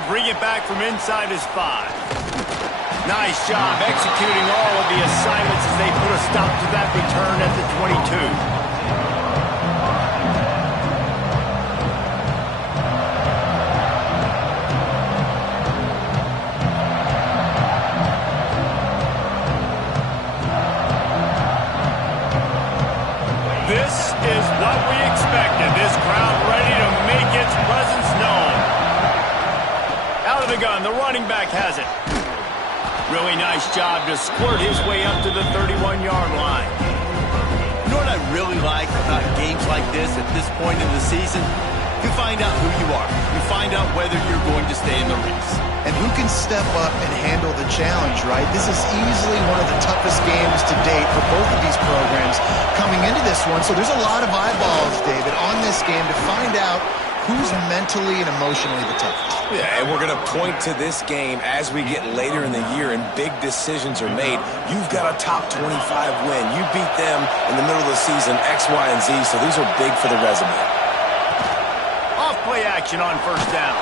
They'll bring it back from inside his 5. Nice job executing all of the assignments as they put a stop to that return at the 22. This is what we expected. This crowd ready to make its presence known. Out of the gun, the running back has it. Really nice job to squirt his way up to the 31-yard line. You know what I really like about games like this at this point in the season? You find out who you are. You find out whether you're going to stay in the race. And who can step up and handle the challenge, right? This is easily one of the toughest games to date for both of these programs coming into this one. So there's a lot of eyeballs, David, on this game to find out who's mentally and emotionally the toughest. Yeah, and we're going to point to this game as we get later in the year and big decisions are made. You've got a top 25 win. You beat them in the middle of the season, X, Y, and Z, so these are big for the resume. Off-play action on first down.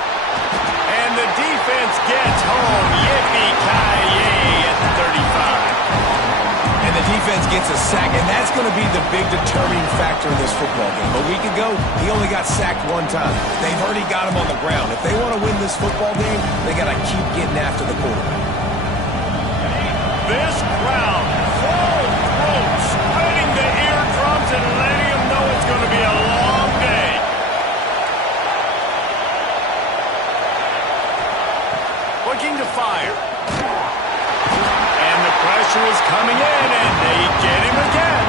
And the defense gets home. Yippee-ki-yay at the 35. And the defense gets a sack, and that's going to be the big determining factor in this football game. A week ago, he only got sacked one time. They've already got him on the ground. If they want to win this football game, they got to keep getting after the quarterback. This crowd, full throat, spreading the eardrums and letting them know it's going to be a long day. Looking to fire. And the pressure is coming in, and they get him again.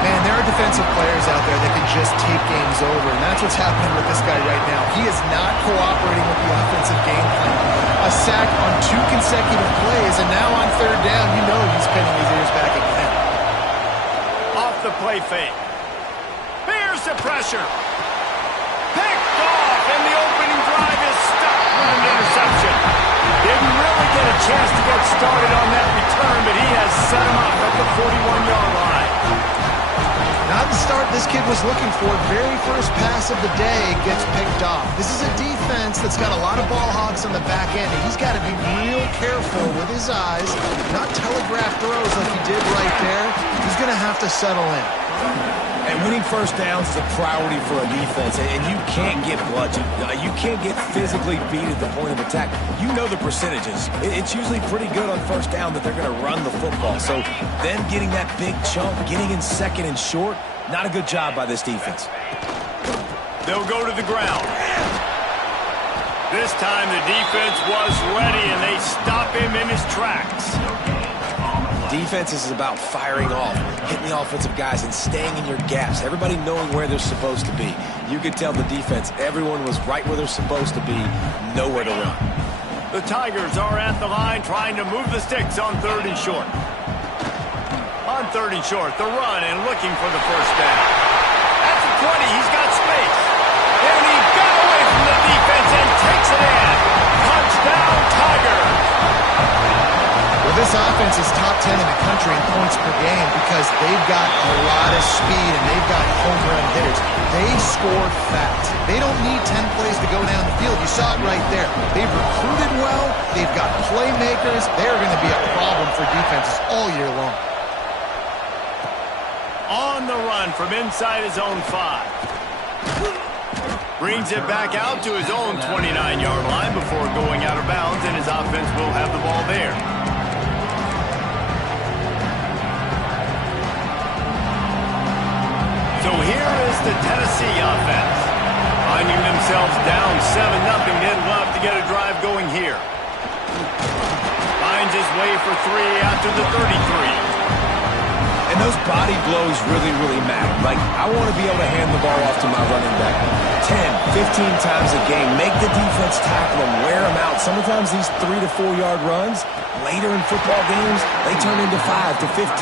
Man, there are defensive players out there that can just take games over, and that's what's happening with this guy right now. He is not cooperating with the offensive game plan. A sack on 2 consecutive plays, and now on third down, you know he's pinning his ears back again. Off the play fake. Bears the pressure. Picked off, and the opening drive is stopped with an interception. Didn't really get a chance to get started on that return, but he has set him up at the 41-yard line. Not the start this kid was looking for. Very first pass of the day gets picked off. This is a defense that's got a lot of ball hawks on the back end. He's got to be real careful with his eyes, not telegraph throws like he did right there. He's going to have to settle in. And winning first downs is a priority for a defense, and you can't get bludgeoned. You can't get physically beat at the point of attack. You know the percentages. It's usually pretty good on first down that they're going to run the football. So then getting that big chunk, getting in second and short, not a good job by this defense. They'll go to the ground. This time the defense was ready, and they stop him in his tracks. Defense is about firing off, hitting the offensive guys, and staying in your gaps. Everybody knowing where they're supposed to be. You could tell the defense, everyone was right where they're supposed to be, nowhere to run. The Tigers are at the line trying to move the sticks on third and short. On third and short, the run and looking for the first down. At the 20, he's got space. And he got away from the defense and takes it in. Touchdown, Tigers. Well, this offense is top 10 in the country in points per game because they've got a lot of speed and they've got home run hitters. They score fast. They don't need 10 plays to go down the field. You saw it right there. They've recruited well. They've got playmakers. They're going to be a problem for defenses all year long. On the run from inside his own 5. Brings it back out to his own 29-yard line before going out of bounds, and his offense will have the ball there. So here is the Tennessee offense. Finding themselves down 7-0, they'd love to get a drive going here. Finds his way for 3 out to the 33. And those body blows really matter. Like, I want to be able to hand the ball off to my running back 10, 15 times a game. Make the defense tackle them, wear them out. Sometimes these 3 to 4 yard runs, later in football games, they turn into 5 to 15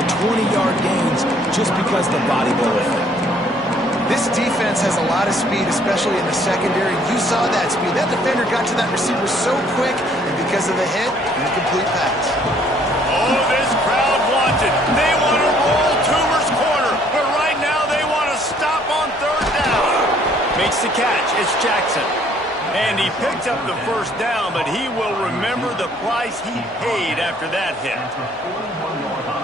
to 20-yard gains just because the body blow effect. This defense has a lot of speed, especially in the secondary. You saw that speed. That defender got to that receiver so quick, and because of the hit, incomplete pass. Oh, this crowd wants it. They want to roll Toomer's corner, but right now they want to stop on third down. Makes the catch. It's Jackson. And And he picked up the first down, but he will remember the price he paid after that hit.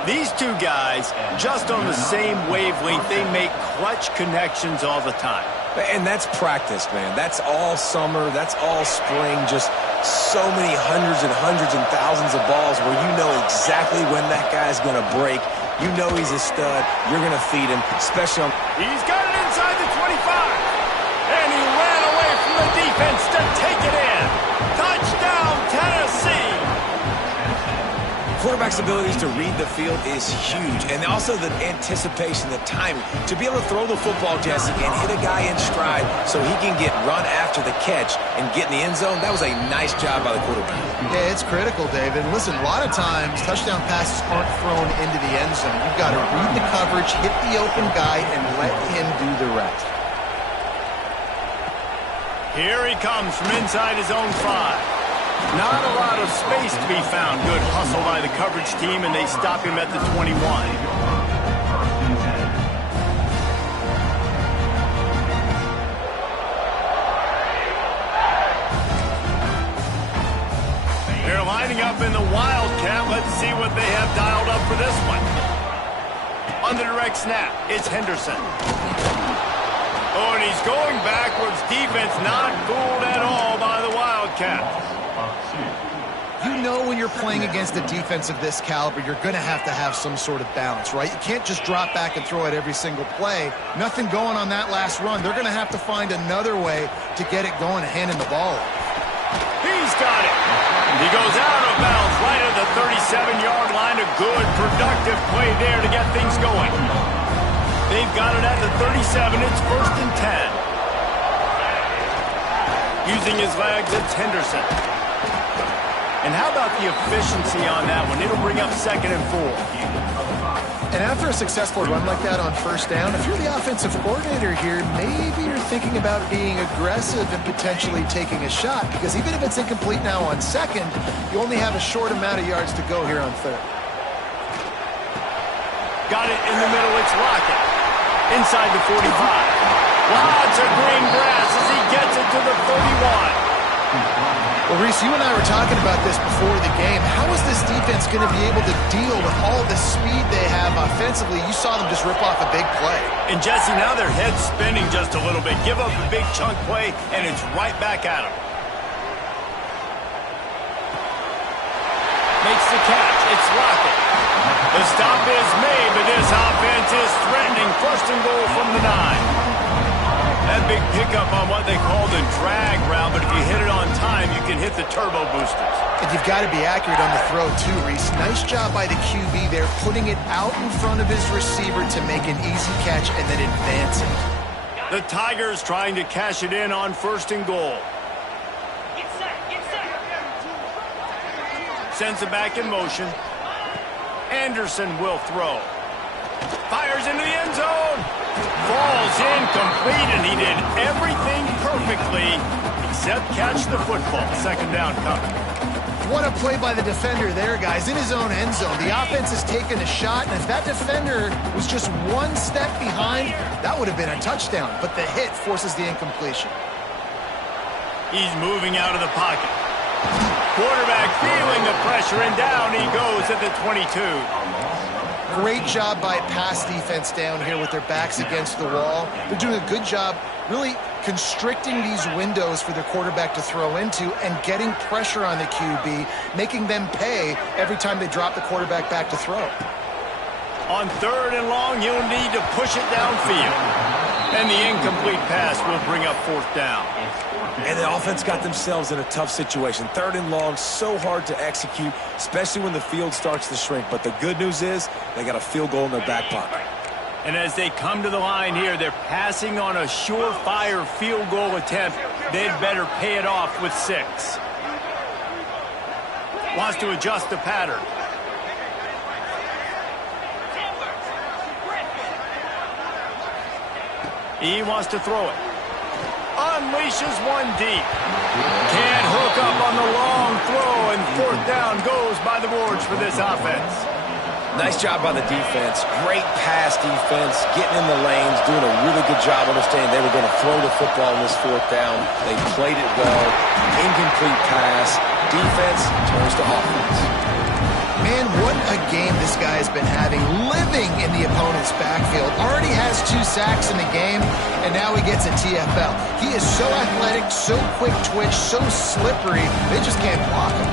These two guys, just on the same wavelength, they make clutch connections all the time. And that's practice, man. That's all summer. That's all spring. Just so many hundreds and thousands of balls where you know exactly when that guy's going to break. You know he's a stud. You're going to feed him, especially on... He's got it inside the 25. And he ran away from the defense to take it in. Touchdown, Tennessee. Quarterback's abilities to read the field is huge, and also the anticipation, the timing. To be able to throw the football, Jesse, and hit a guy in stride so he can get run after the catch and get in the end zone, that was a nice job by the quarterback. Yeah, it's critical, David. Listen, a lot of times touchdown passes aren't thrown into the end zone. You've got to read the coverage, hit the open guy, and let him do the rest. Here he comes from inside his own 5. Not a lot of space to be found. Good hustle by the coverage team, and they stop him at the 21. They're lining up in the Wildcat. Let's see what they have dialed up for this one. On the direct snap, it's Henderson. Oh, and he's going backwards. Defense not fooled at all by the Wildcats. You know when you're playing against a defense of this caliber, you're going to have some sort of balance, right? You can't just drop back and throw it every single play. Nothing going on that last run. They're going to have to find another way to get it going and handing the ball off. He's got it. He goes out of bounds right at the 37-yard line. A good, productive play there to get things going. They've got it at the 37. It's 1st and 10. Using his legs, it's Henderson. And how about the efficiency on that one? It'll bring up 2nd and 4. And after a successful run like that on 1st down, if you're the offensive coordinator here, maybe you're thinking about being aggressive and potentially taking a shot, because even if it's incomplete now on 2nd, you only have a short amount of yards to go here on 3rd. Got it in the middle, it's Lockett. Inside the 45. Lots of green grass as he gets it to the 31. Well, Reese, you and I were talking about this before the game. How is this defense going to be able to deal with all the speed they have offensively? You saw them just rip off a big play. And, Jesse, now their head's spinning just a little bit. Give up a big chunk play, and it's right back at them. Makes the catch. It's Lockett. The stop is made, but this offense is threatening. 1st and goal from the 9. That big pickup on what they call the drag route, but if you hit it on time, you can hit the turbo boosters. And you've got to be accurate on the throw, too, Reese. Nice job by the QB there, putting it out in front of his receiver to make an easy catch and then advance it. The Tigers trying to cash it in on 1st and goal. Sends it back in motion. Anderson will throw. Fires into the end zone. Falls incomplete, and he did everything perfectly except catch the football. 2nd down coming. What a play by the defender there, guys. In his own end zone. The offense has taken a shot, and if that defender was just one step behind, that would have been a touchdown. But the hit forces the incompletion. He's moving out of the pocket. Quarterback feeling the pressure, and down he goes at the 22. Great job by pass defense down here with their backs against the wall. They're doing a good job really constricting these windows for their quarterback to throw into and getting pressure on the QB, making them pay every time they drop the quarterback back to throw. On 3rd and long, you'll need to push it downfield. And the incomplete pass will bring up 4th down. And the offense got themselves in a tough situation. 3rd and long, so hard to execute, especially when the field starts to shrink. But the good news is they got a field goal in their back pocket. And as they come to the line here, they're passing on a surefire field goal attempt. They'd better pay it off with 6. Wants to adjust the pattern. He wants to throw it. Unleashes one deep. Can't hook up on the long throw, and 4th down goes by the boards for this offense. Nice job by the defense. Great pass defense, getting in the lanes, doing a really good job understanding they were going to throw the football in this fourth down. They played it well. Incomplete pass. Defense turns to offense. Man, what a game this guy has been having, living in the opponent's backfield. Already has 2 sacks in the game, and now he gets a TFL. He is so athletic, so quick twitch, so slippery, they just can't block him.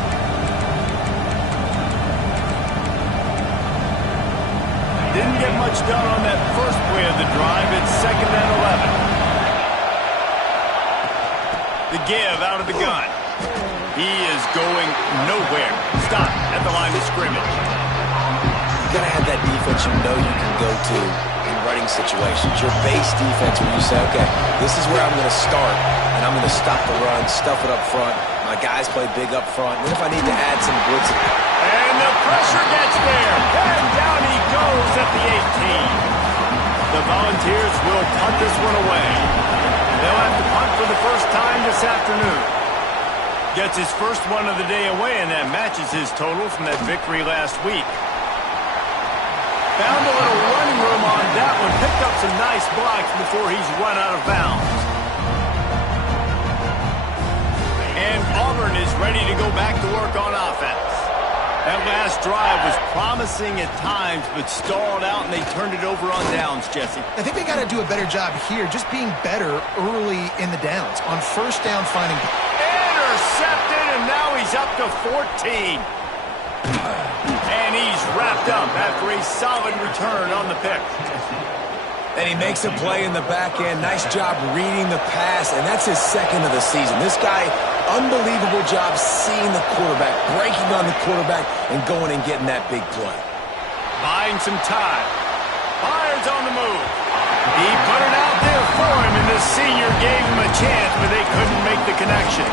Didn't get much done on that first play of the drive. It's 2nd and 11. The give out of the gun. He is going nowhere. Stop at the line of scrimmage. You got to have that defense you know you can go to in running situations. Your base defense where you say, okay, this is where I'm going to start, and I'm going to stop the run, stuff it up front. My guys play big up front. And then if I need to add some blitzing. And the pressure gets there. And down he goes at the 18. The Volunteers will punt this one away. They'll have to punt for the first time this afternoon. Gets his first one of the day away, and that matches his total from that victory last week. Found a little running room on that one. Picked up some nice blocks before he's run out of bounds. And Auburn is ready to go back to work on offense. That last drive was promising at times, but stalled out, and they turned it over on downs, Jesse. I think they got to do a better job here, just being better early in the downs. On first down, finding... Intercepted, and now he's up to 14. And he's wrapped up after a solid return on the pick. And he makes a play in the back end. Nice job reading the pass, and that's his 2nd of the season. This guy, unbelievable job seeing the quarterback, breaking on the quarterback, and going and getting that big play. Buying some time. Fires on the move. He put it out there for him, and the senior gave him a chance, but they couldn't make the connection.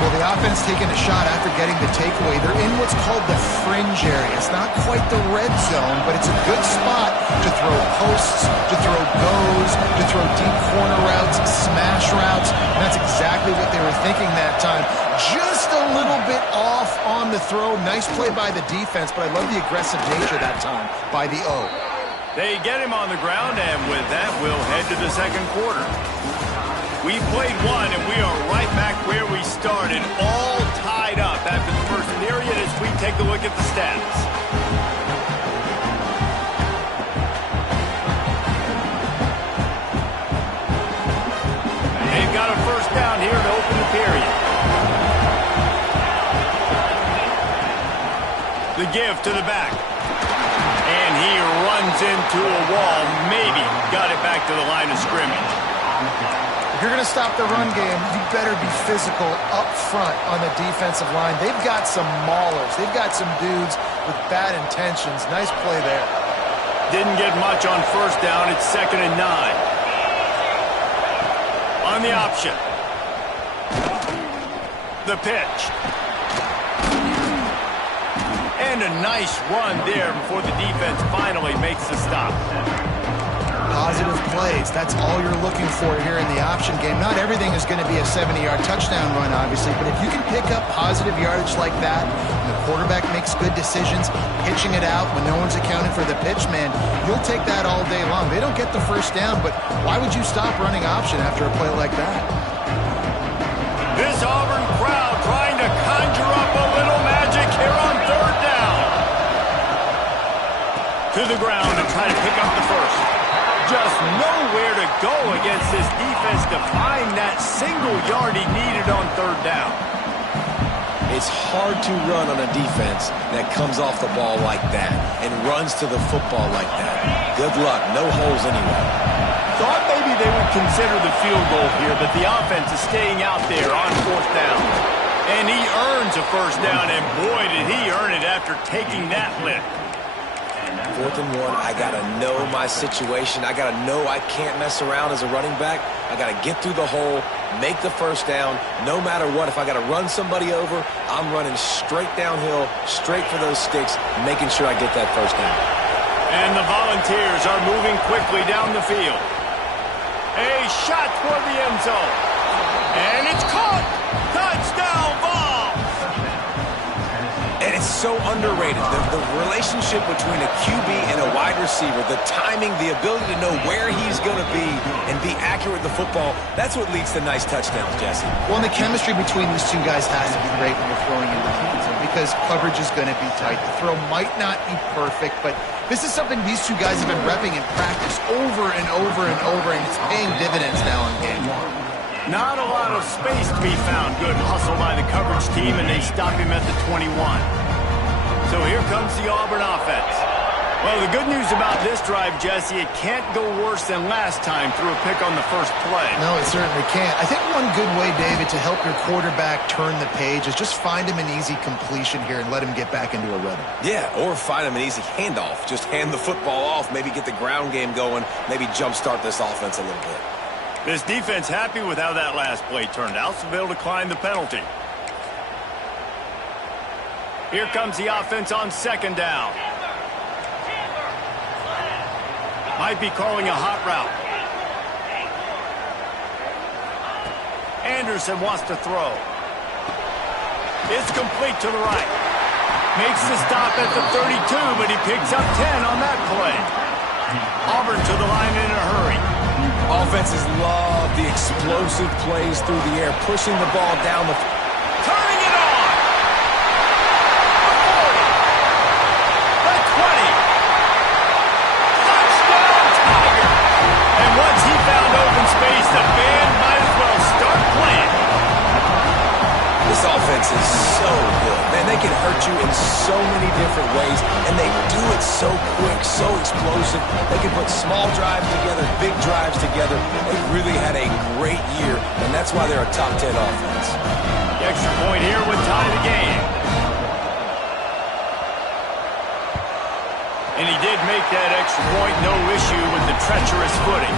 Well, the offense taking a shot after getting the takeaway. They're in what's called the fringe area. It's not quite the red zone, but it's a good spot to throw posts, to throw goes, to throw deep corner routes, smash routes. And that's exactly what they were thinking that time. Just a little bit off on the throw. Nice play by the defense, but I love the aggressive nature that time by the O. They get him on the ground, and with that, we'll head to the second quarter. We played one, and we are right back where we started, all tied up after the first period as we take a look at the stats. They've got a first down here to open the period. The give to the back. And he runs into a wall, maybe got it back to the line of scrimmage. If you're going to stop the run game, you better be physical up front on the defensive line. They've got some maulers. They've got some dudes with bad intentions. Nice play there. Didn't get much on first down. It's 2nd and 9. On the option. The pitch. And a nice run there before the defense finally makes the stop. Positive plays. That's all you're looking for here in the option game. Not everything is going to be a 70-yard touchdown run, obviously, but if you can pick up positive yardage like that, and the quarterback makes good decisions, pitching it out when no one's accounting for the pitch, man, you'll take that all day long. They don't get the first down, but why would you stop running option after a play like that? This Auburn crowd trying to conjure up a little magic here on third down. To the ground and try to pick up the first. Just nowhere to go against this defense to find that single yard he needed on third down. It's hard to run on a defense that comes off the ball like that and runs to the football like that. Good luck. No holes anywhere. Thought maybe they would consider the field goal here, but the offense is staying out there on fourth down. And he earns a first down, and boy, did he earn it after taking that lick. 4th and 1, I got to know my situation. I got to know I can't mess around as a running back. I got to get through the hole, make the first down, no matter what. If I got to run somebody over, I'm running straight downhill, straight for those sticks, making sure I get that first down. And the Volunteers are moving quickly down the field. A shot toward the end zone. And it's caught. Touchdown ball. And it's so underrated. The relationship between a QB and a wide receiver, the timing, the ability to know where he's going to be and be accurate with the football, that's what leads to nice touchdowns, Jesse. Well, and the chemistry between these two guys has to be great when you're throwing into the end zone because coverage is going to be tight. The throw might not be perfect, but this is something these two guys have been repping in practice over and over and over, and it's paying dividends now in game one. Not a lot of space to be found. Good hustle by the coverage team, and they stop him at the 21. So here comes the Auburn offense. Well, the good news about this drive, Jesse, it can't go worse than last time through a pick on the first play. No, it certainly can't. I think one good way, David, to help your quarterback turn the page is just find him an easy completion here and let him get back into a rhythm. Yeah, or find him an easy handoff. Just hand the football off, maybe get the ground game going, maybe jumpstart this offense a little bit. This defense happy with how that last play turned out, so they'll decline the penalty. Here comes the offense on second down. Might be calling a hot route. Anderson wants to throw. It's complete to the right. Makes the stop at the 32, but he picks up 10 on that play. Auburn to the line in a hurry. Offenses love the explosive plays through the air, pushing the ball down the... Turning it on! The 40. The 20. Touchdown, Tiger! And once he found open space, the band might as well start playing. This offense is so good. Man, they can hurt you in so many different ways, and they do it so quick, so explosive. They can put small drives together, big drives together. They really had a great year, and that's why they're a top 10 offense. The extra point here would tie the game. And he did make that extra point, no issue with the treacherous footing.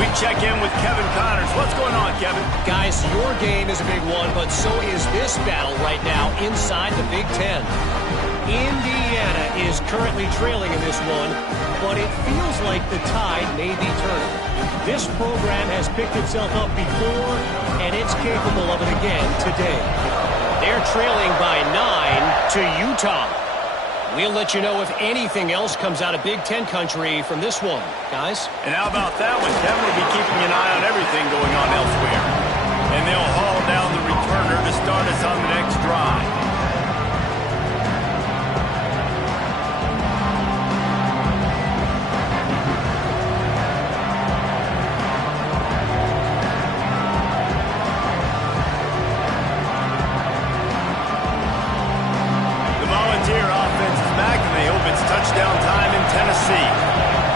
We check in with Kevin Connors. What's going on, Kevin? Guys, your game is a big one, but so is this battle right now inside the Big Ten. Indiana is currently trailing in this one, but it feels like the tide may be turning. This program has picked itself up before, and it's capable of it again today. They're trailing by 9 to Utah. We'll let you know if anything else comes out of Big Ten country from this one, guys. And how about that one? Kevin will be keeping an eye on everything going on elsewhere. And they'll haul down the returner to start us on the next drive. Touchdown time in Tennessee.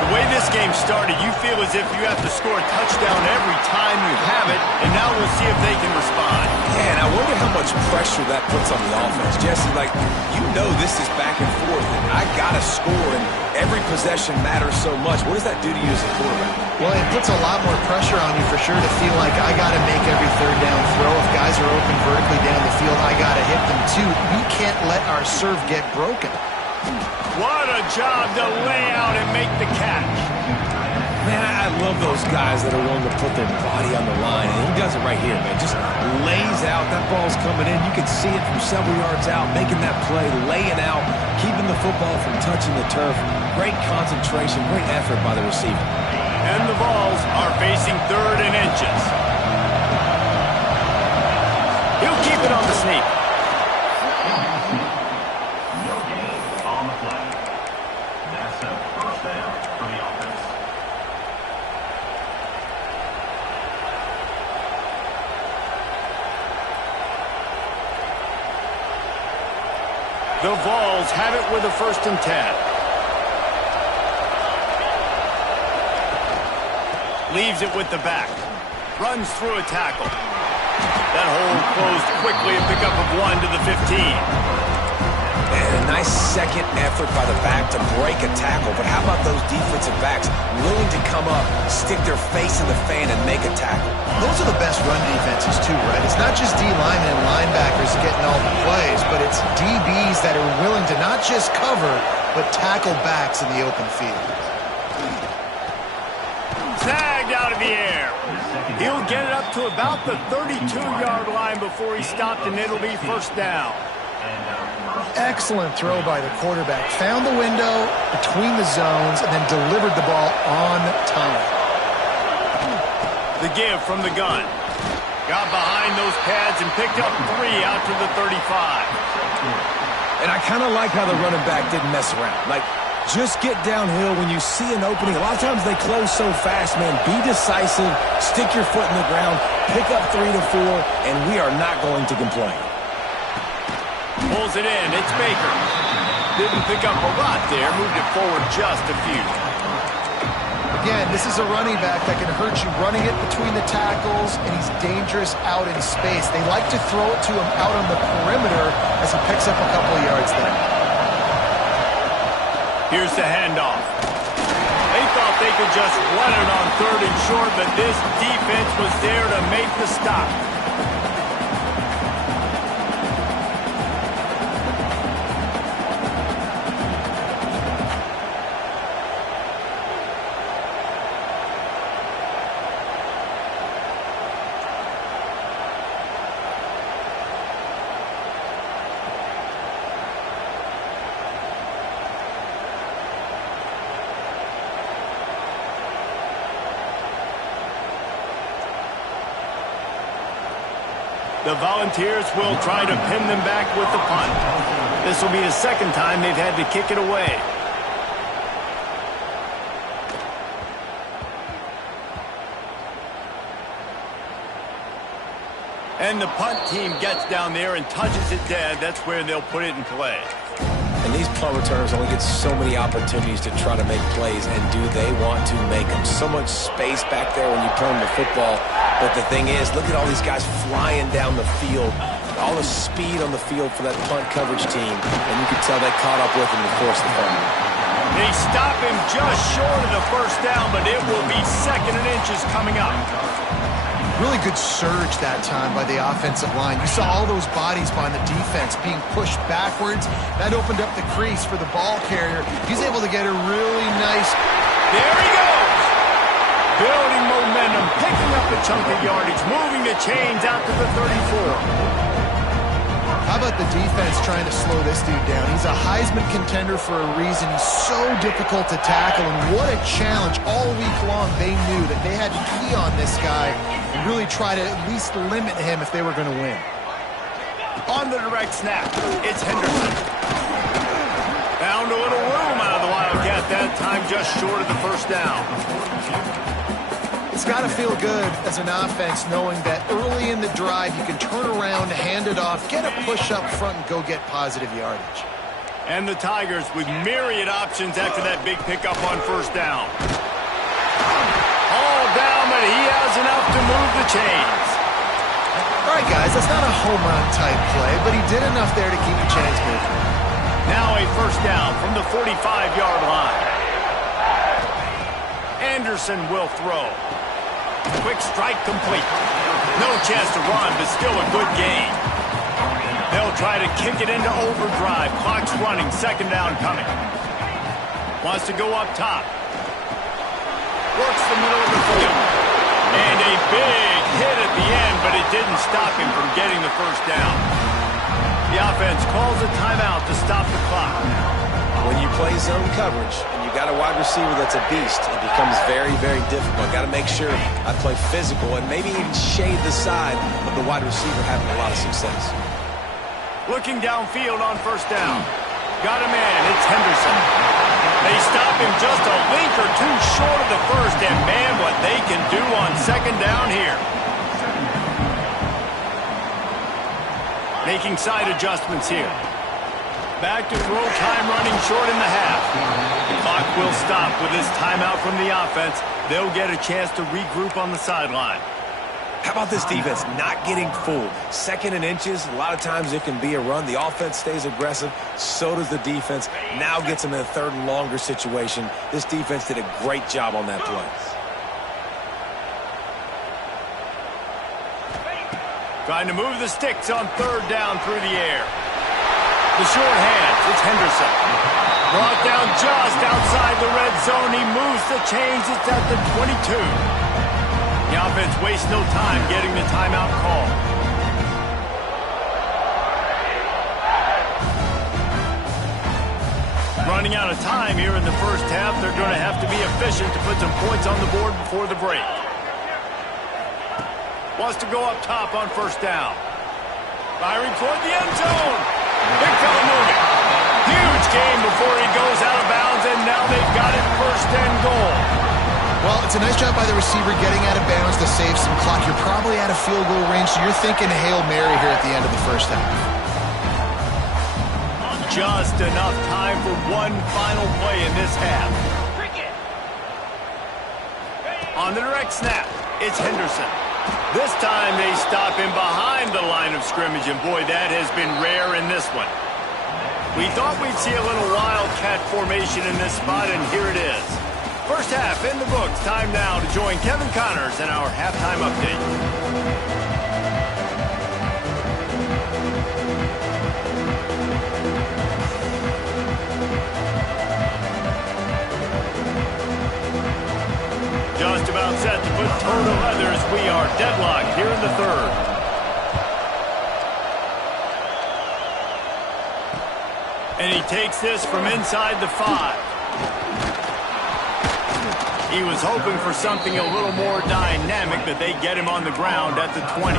The way this game started, you feel as if you have to score a touchdown every time you have it, and now we'll see if they can respond. Yeah, and I wonder how much pressure that puts on the offense. Jesse, like, you know this is back and forth, and I got to score, and every possession matters so much. What does that do to you as a quarterback? Well, it puts a lot more pressure on you for sure to feel like I got to make every third down throw. If guys are open vertically down the field, I got to hit them too. We can't let our serve get broken. What a job to lay out and make the catch. Man, I love those guys that are willing to put their body on the line, and he does it right here, man. Just lays out. That ball's coming in. You can see it from several yards out, making that play, laying out, keeping the football from touching the turf. Great concentration, great effort by the receiver. And the Vols are facing 3rd and inches. He'll keep it on the sneak. The Vols have it with a 1st and 10. Leaves it with the back. Runs through a tackle. That hole closed quickly, a pickup of 1 to the 15. And a nice second effort by the back to break a tackle. But how about those defensive backs willing to come up, stick their face in the fan, and make a tackle? Those are the best run defenses too, right? It's not just D linemen and linebackers getting all the plays, but it's DBs that are willing to not just cover, but tackle backs in the open field. Tagged out of the air. He'll get it up to about the 32-yard line before he stopped, and it'll be 1st down. Excellent throw by the quarterback. Found the window between the zones and then delivered the ball on time. The give from the gun. Got behind those pads and picked up 3 out to the 35. And I kind of like how the running back didn't mess around. Like, just get downhill when you see an opening. A lot of times they close so fast, man. Be decisive, stick your foot in the ground, pick up 3 to 4, and we are not going to complain. Pulls it in. It's Baker. Didn't pick up a lot there. Moved it forward just a few. Again, this is a running back that can hurt you running it between the tackles, and he's dangerous out in space. They like to throw it to him out on the perimeter as he picks up a couple of yards there. Here's the handoff. They thought they could just run it on 3rd and short, but this defense was there to make the stop. The Volunteers will try to pin them back with the punt. This will be the 2nd time they've had to kick it away. And the punt team gets down there and touches it dead. That's where they'll put it in play. And these punt returners only get so many opportunities to try to make plays, and do they want to make them? So much space back there when you turn the football. But the thing is, look at all these guys flying down the field. All the speed on the field for that punt coverage team. And you can tell they caught up with him to force the fumble. They stop him just short of the 1st down, but it will be 2nd and inches coming up. Really good surge that time by the offensive line. You saw all those bodies behind the defense being pushed backwards. That opened up the crease for the ball carrier. He's able to get a really nice... There he goes! Building momentum, picking up a chunk of yardage, moving the chains out to the 34. How about the defense trying to slow this dude down? He's a Heisman contender for a reason. He's so difficult to tackle, and what a challenge. All week long, they knew that they had to key on this guy and really try to at least limit him if they were going to win. On the direct snap, it's Henderson. Found a little room out of the Wildcat that time, just short of the 1st down. It's got to feel good as an offense knowing that early in the drive you can turn around, hand it off, get a push up front, and go get positive yardage. And the Tigers with myriad options after that big pickup on 1st down. All down, but he has enough to move the chains. All right, guys, that's not a home run type play, but he did enough there to keep the chains moving. Now a 1st down from the 45-yard line. Anderson will throw. Quick strike complete. No chance to run, but still a good gain. They'll try to kick it into overdrive. Clock's running. 2nd down coming. Wants to go up top. Works the middle of the field. And a big hit at the end, but it didn't stop him from getting the 1st down. The offense calls a timeout to stop the clock. When you play zone coverage and you got a wide receiver that's a beast, it becomes very, very difficult. Got to make sure I play physical and maybe even shade the side of the wide receiver having a lot of success. Looking downfield on 1st down. Got a man. It's Henderson. They stop him just a link or two short of the 1st, and man, what they can do on 2nd down here. Making side adjustments here. Back to throw time, running short in the half. The clock will stop with this timeout from the offense. They'll get a chance to regroup on the sideline. How about this defense not getting fooled? 2nd and inches, a lot of times it can be a run. The offense stays aggressive, so does the defense. Now gets them in a 3rd and longer situation. This defense did a great job on that play. Trying to move the sticks on 3rd down through the air. The short hands, it's Henderson. Brought down just outside the red zone. He moves the chains. It's at the 22. The offense wastes no time getting the timeout call. running out of time here in the first half. They're going to have to be efficient to put some points on the board before the break. Wants to go up top on first down. Firing toward the end zone. Big fella moving. Huge game before he goes out of bounds, and now they've got it first and goal. Well, it's a nice job by the receiver getting out of bounds to save some clock. You're probably out of field goal range, so you're thinking Hail Mary here at the end of the first half. Just enough time for one final play in this half. On the direct snap, it's Henderson. This time they stop him behind the line of scrimmage, and boy, that has been rare in this one. We thought we'd see a little wildcat formation in this spot, and here it is. First half in the books. Time now to join Kevin Connors in our halftime update. Just about set to put toe to leather as we are deadlocked here in the third. And he takes this from inside the 5. He was hoping for something a little more dynamic, that they get him on the ground at the 20.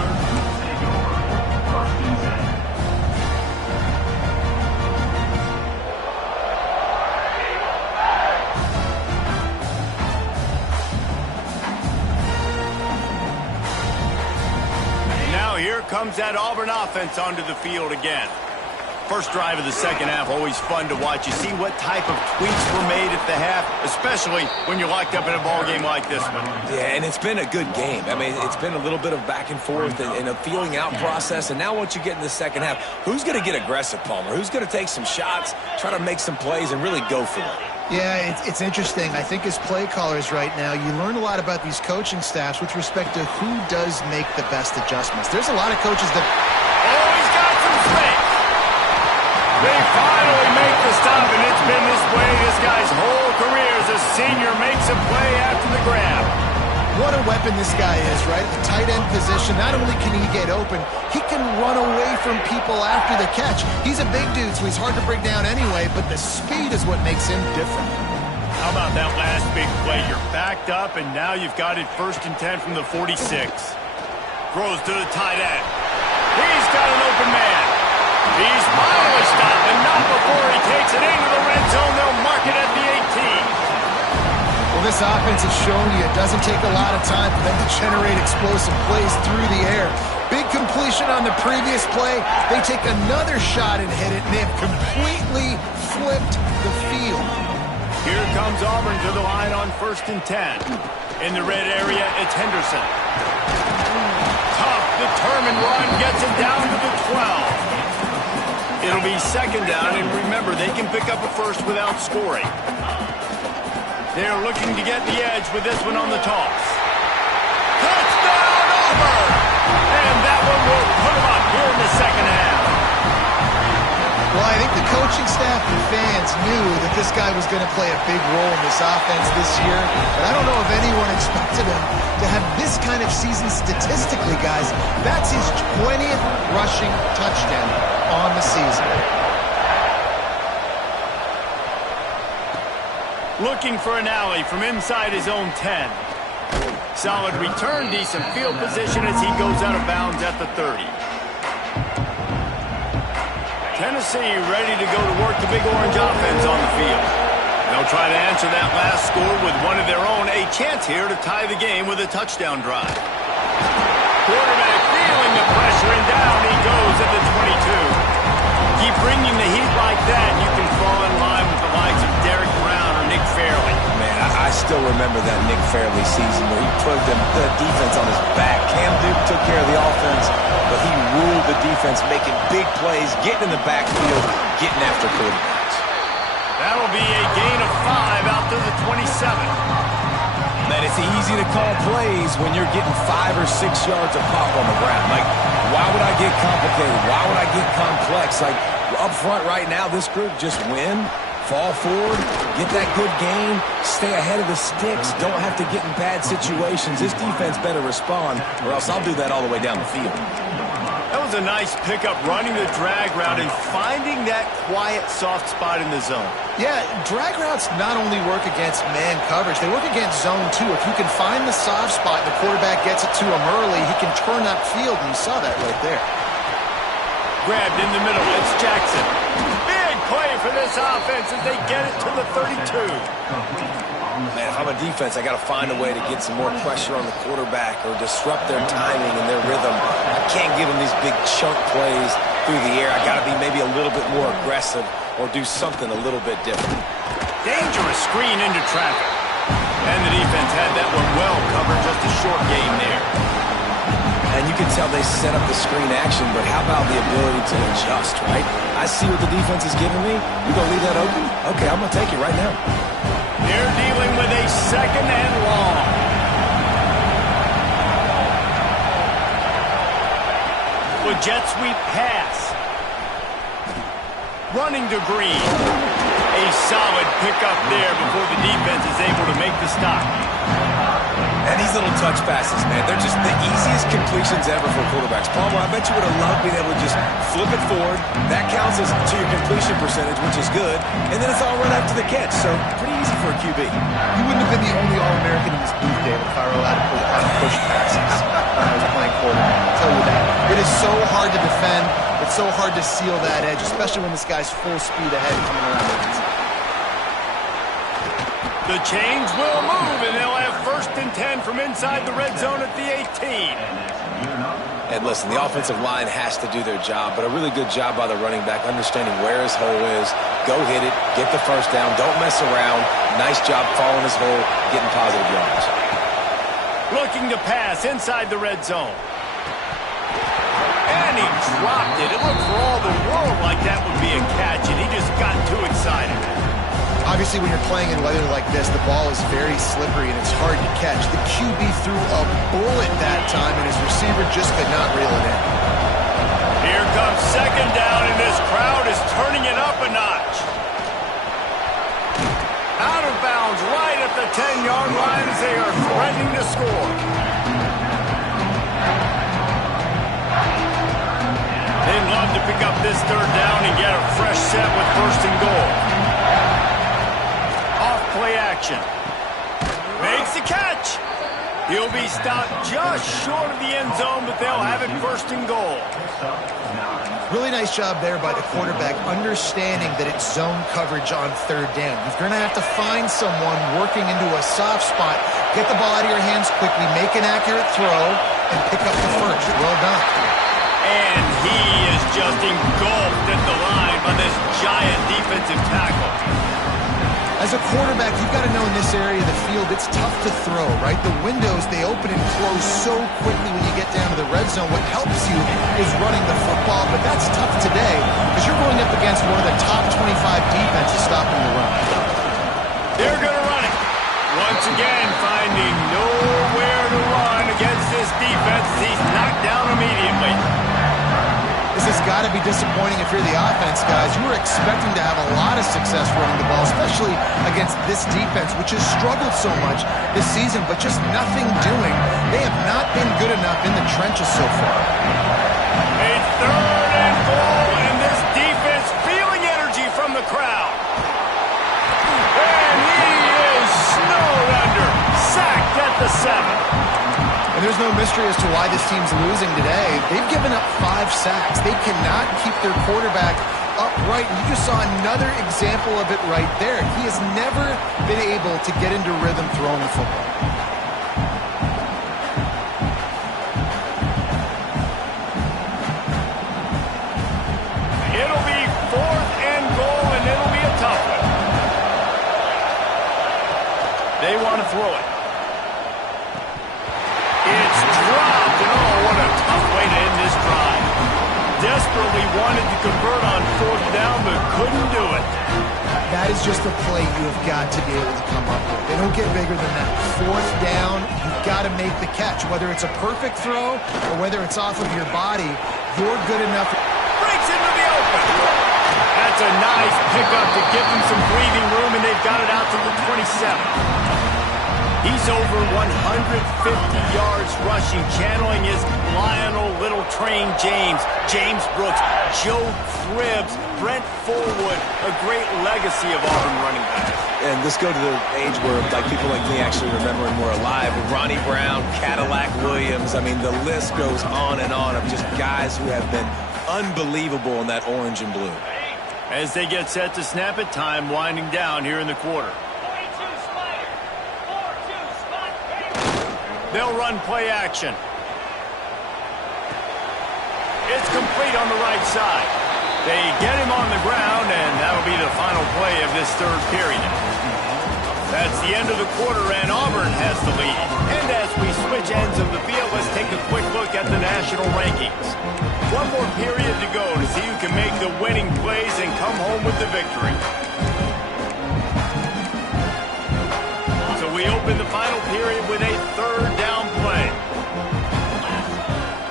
Here comes that Auburn offense onto the field again. First drive of the second half, always fun to watch. You see what type of tweaks were made at the half, especially when you're locked up in a ball game like this one. Yeah, and it's been a good game. I mean, it's been a little bit of back and forth and a feeling out process. And now once you get in the second half, who's going to get aggressive, Palmer? Who's going to take some shots, try to make some plays, and really go for it? Yeah, it's interesting. I think as play callers right now, you learn a lot about these coaching staffs with respect to who does make the best adjustments. There's a lot of coaches that... Oh, he's got some space. They finally make the stop, and it's been this way this guy's whole career as a senior makes a play after the grab. What a weapon this guy is, right? At the tight end position, not only can he get open, he can run away from people after the catch. He's a big dude, so he's hard to bring down anyway, but the speed is what makes him different. How about that last big play? You're backed up, and now you've got it 1st and 10 from the 46. Throws to the tight end. He's got an open man. He's finally stopped, and not before he takes it into the red zone. They'll mark it at the 18. Well, this offense has shown you it doesn't take a lot of time for them to generate explosive plays through the air. Big completion on the previous play. They take another shot and hit it, and they've completely flipped the field. Here comes Auburn to the line on 1st and 10. In the red area, it's Henderson. Tough, determined run gets it down to the 12. It'll be 2nd down, and remember, they can pick up a first without scoring. They're looking to get the edge with this one on the toss. Touchdown, Auburn! And that one will put them up here in the second half. Well, I think the coaching staff and fans knew that this guy was going to play a big role in this offense this year, but I don't know if anyone expected him to have this kind of season statistically, guys. That's his 20th rushing touchdown on the season. Looking for an alley from inside his own 10. Solid return, decent field position as he goes out of bounds at the 30. Tennessee ready to go to work the Big Orange offense on the field. They'll try to answer that last score with one of their own. A chance here to tie the game with a touchdown drive. Quarterback feeling the pressure, and down he goes at the 22. Keep bringing the heat like that, you can fall in line with the likes of Derek Brown or Nick Fairley. Man, I still remember that Nick Fairley season where he put the defense on his back. Cam Duke took care of the offense, but he ruled the defense, making big plays, getting in the backfield, getting after quarterbacks. That'll be a gain of 5 out to the 27. Man, it's easy to call plays when you're getting 5 or 6 yards of pop on the ground. Like, why would I get complicated? Why would I get complex? Like, up front right now, this group just win, fall forward, get that good gain, stay ahead of the sticks, don't have to get in bad situations. This defense better respond, or else I'll do that all the way down the field. That was was a nice pickup, running the drag route and finding that quiet, soft spot in the zone. Yeah, drag routes not only work against man coverage, they work against zone too. If you can find the soft spot and the quarterback gets it to him early, he can turn upfield, and you saw that right there. Grabbed in the middle, it's Jackson. Big play for this offense as they get it to the 32. Man, if I'm a defense, I got to find a way to get some more pressure on the quarterback or disrupt their timing and their rhythm. I can't give them these big chunk plays through the air. I got to be maybe a little bit more aggressive or do something a little bit different. Dangerous screen into traffic. And the defense had that one well covered, just a short gain there. And you can tell they set up the screen action, but how about the ability to adjust, right? I see what the defense is giving me. You going to leave that open? Okay, I'm going to take it right now. They're dealing with a second and long. With jet sweep pass. Running to Green. A solid pickup there before the defense is able to make the stop. And these little touch passes, man, they're just the easiest completions ever for quarterbacks. Palmer, I bet you would have loved being able to just flip it forward. That counts as to your completion percentage, which is good. And then it's all right after the catch, so pretty easy for a QB. You wouldn't have been the only All-American in this booth, David, if I were allowed to put on push passes when I was playing quarterback. I'll tell you that. It is so hard to defend. It's so hard to seal that edge, especially when this guy's full speed ahead coming around the inside. The chains will move, and they'll have 1st and 10 from inside the red zone at the 18. And listen, the offensive line has to do their job, but a really good job by the running back, understanding where his hole is. Go hit it, get the first down, don't mess around. Nice job following his hole, getting positive yards. Looking to pass inside the red zone. And he dropped it. It looked for all the world like that would be a catch, and he just got too excited. Obviously, when you're playing in weather like this, the ball is very slippery and it's hard to catch. The QB threw a bullet that time, and his receiver just could not reel it in. Here comes second down, and this crowd is turning it up a notch. Out of bounds right at the 10-yard line as they are threatening to score. They'd love to pick up this third down and get a fresh set with 1st and goal. Play action. Makes the catch. He'll be stopped just short of the end zone, but they'll have it 1st and goal. Really nice job there by the quarterback, understanding that it's zone coverage on 3rd down. You're going to have to find someone working into a soft spot, get the ball out of your hands quickly, make an accurate throw, and pick up the first. Well done. And he is just engulfed at the line by this giant defensive tackle. As a quarterback, you've got to know in this area of the field, it's tough to throw, right? The windows, they open and close so quickly when you get down to the red zone. What helps you is running the football, but that's tough today because you're going up against one of the top 25 defenses stopping the run. They're going to run it. Once again, finding nowhere to run against this defense. He's knocked down immediately. This has got to be disappointing if you're the offense, guys. You were expecting to have a lot of success running the ball, especially against this defense, which has struggled so much this season, but just nothing doing. They have not been good enough in the trenches so far. A 3rd and goal, and this defense feeling energy from the crowd. And he is snowed under, sacked at the 7. And there's no mystery as to why this team's losing today. They've given up 5 sacks. They cannot keep their quarterback upright. And you just saw another example of it right there. He has never been able to get into rhythm throwing the football. It'll be 4th and goal, and it'll be a tough one. They want to throw it. It's dropped, and oh, what a tough way to end this drive. Desperately wanted to convert on 4th down, but couldn't do it. That is just a play you have got to be able to come up with. They don't get bigger than that. 4th down, you've got to make the catch. Whether it's a perfect throw or whether it's off of your body, you're good enough. Breaks into the open. That's a nice pickup to give them some breathing room, and they've got it out to the 27. He's over 150 yards rushing, channeling his Lionel Little Train James, James Brooks, Joe Thribbs, Brent Fullwood, a great legacy of Auburn running backs. And let's go to the age where people like me actually remember and were alive. With Ronnie Brown, Cadillac Williams. I mean, the list goes on and on of just guys who have been unbelievable in that orange and blue. As they get set to snap it, time winding down here in the quarter. They'll run play action. It's complete on the right side. They get him on the ground, and that'll be the final play of this third period. That's the end of the quarter, and Auburn has the lead. And as we switch ends of the field, let's take a quick look at the national rankings. One more period to go to see who can make the winning plays and come home with the victory. So we open the final period with a third down play.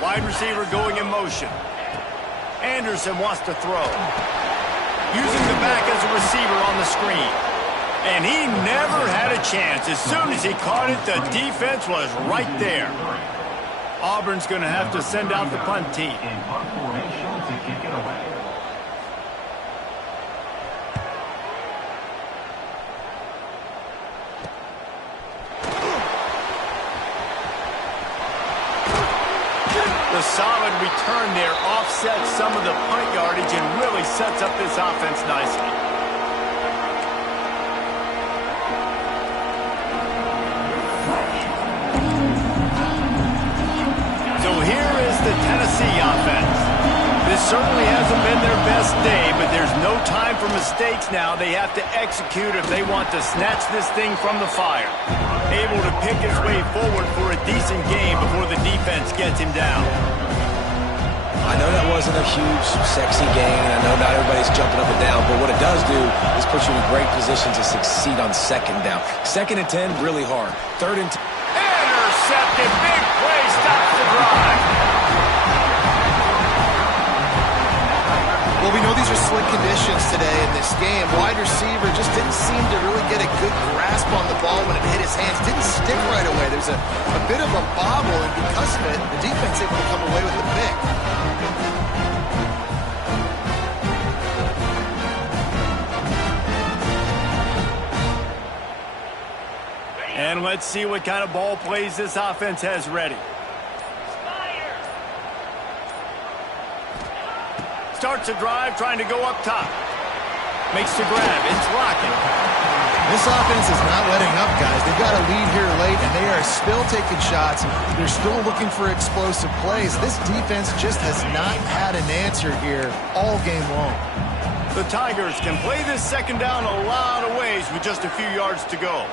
Wide receiver going in motion. Anderson wants to throw. Using the back as a receiver on the screen. And he never had a chance. As soon as he caught it, the defense was right there. Auburn's going to have to send out the punt team. The solid return there offsets some of the punt yardage and really sets up this offense nicely. So here is the Tennessee offense. This certainly hasn't been their best day, but there's no time for mistakes now. They have to execute if they want to snatch this thing from the fire. Able to pick his way forward for a decent game before the defense gets him down. I know that wasn't a huge, sexy gain, and I know not everybody's jumping up and down, but what it does do is put you in a great position to succeed on second down. 2nd and 10, really hard. 3rd and 10. Intercepted. Big play. Stops the drive. Well, we know these are slick conditions today in this game. Wide receiver just didn't seem to really get a good grasp on the ball when it hit his hands. Didn't stick right away. There's a bit of a bobble, and because of it, the defense able to come away with the pick. And let's see what kind of ball plays this offense has ready. Starts a drive, trying to go up top. Makes the grab. It's rocking. This offense is not letting up, guys. They've got a lead here late, and they are still taking shots. They're still looking for explosive plays. This defense just has not had an answer here all game long. The Tigers can play this second down a lot of ways with just a few yards to go.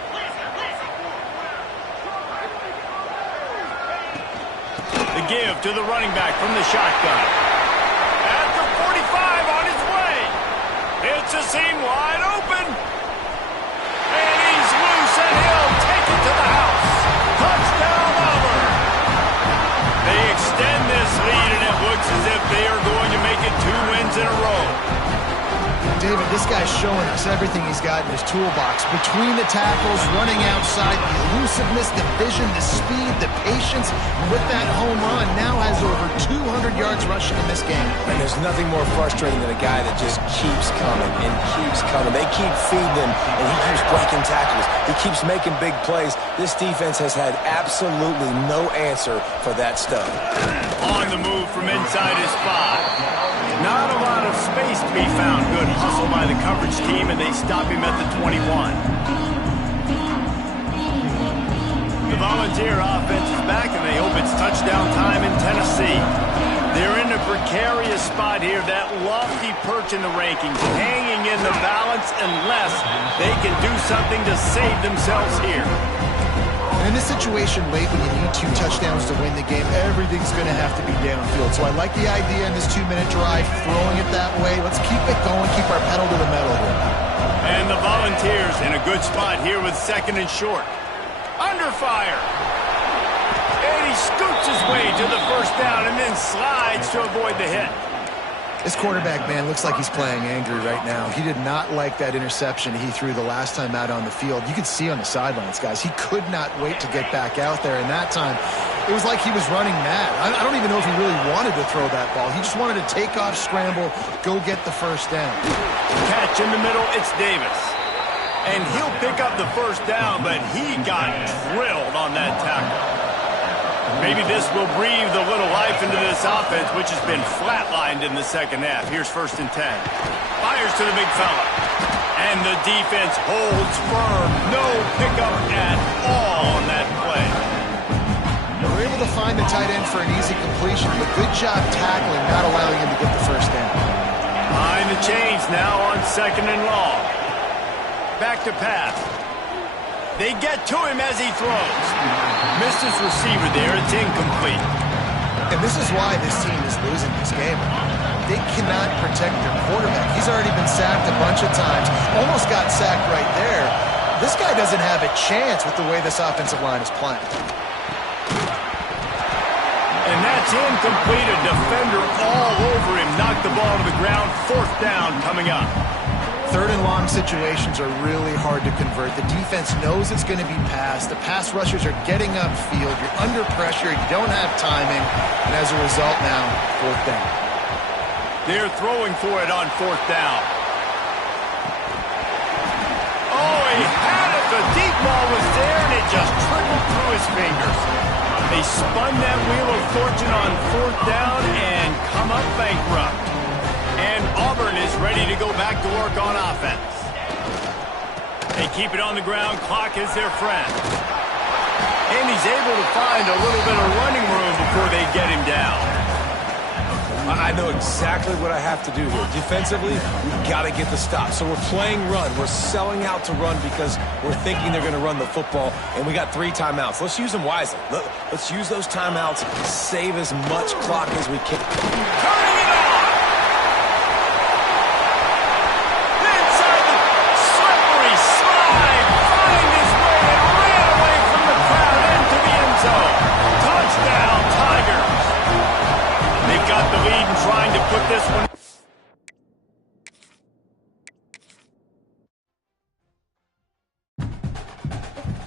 The give to the running back from the shotgun. At the 45 on his way. It's a seam wide open. And he's loose, and he'll take it to the house. Touchdown, Auburn. They extend this lead, and it looks as if they are going to make it 2 wins in a row. David, this guy's showing us everything he's got in his toolbox. Between the tackles, running outside, the elusiveness, the vision, the speed, the patience. And with that home run, now has over 200 yards rushing in this game. And there's nothing more frustrating than a guy that just keeps coming and keeps coming. They keep feeding him, and he keeps breaking tackles. He keeps making big plays. This defense has had absolutely no answer for that stuff. On the move from inside his spot. Not a lot of space to be found. Good hustle by the coverage team, and they stop him at the 21. The Volunteer offense is back, and they hope it's touchdown time in Tennessee. They're in a precarious spot here, that lofty perch in the rankings, hanging in the balance unless they can do something to save themselves here. And in this situation late when you need 2 touchdowns to win the game, everything's going to have to be downfield. So I like the idea in this 2-minute drive, throwing it that way. Let's keep it going, keep our pedal to the metal here. And the Volunteers in a good spot here with 2nd and short. Under fire. And he scoots his way to the first down and then slides to avoid the hit. This quarterback, man, looks like he's playing angry right now. He did not like that interception he threw the last time out on the field. You could see on the sidelines, guys, he could not wait to get back out there. And that time, it was like he was running mad. I don't even know if he really wanted to throw that ball. He just wanted to take off, scramble, go get the first down. Catch in the middle, it's Davis. And he'll pick up the first down, but he got drilled on that tackle. Maybe this will breathe a little life into this offense, which has been flatlined in the second half. Here's 1st and 10. Fires to the big fella. And the defense holds firm. No pickup at all on that play. We're able to find the tight end for an easy completion, but good job tackling, not allowing him to get the first down. Behind the chains now on 2nd and long. Back to pass. They get to him as he throws. Missed his receiver there. It's incomplete. And this is why this team is losing this game. They cannot protect their quarterback. He's already been sacked a bunch of times. Almost got sacked right there. This guy doesn't have a chance with the way this offensive line is playing. And that's incomplete. A defender all over him. Knocked the ball to the ground. 4th down coming up. 3rd and long situations are really hard to convert. The defense knows it's going to be passed. The pass rushers are getting upfield. You're under pressure. You don't have timing. And as a result now, 4th down. They're throwing for it on 4th down. Oh, he had it. The deep ball was there, and it just trickled through his fingers. They spun that wheel of fortune on 4th down and come up bankrupt. And Auburn is ready to go back to work on offense. They keep it on the ground. Clock is their friend. And he's able to find a little bit of running room before they get him down. I know exactly what I have to do here. Defensively, we've got to get the stop. So we're playing run. We're selling out to run because we're thinking they're going to run the football, and we got 3 timeouts. Let's use them wisely. Let's use those timeouts, save as much clock as we can. Turning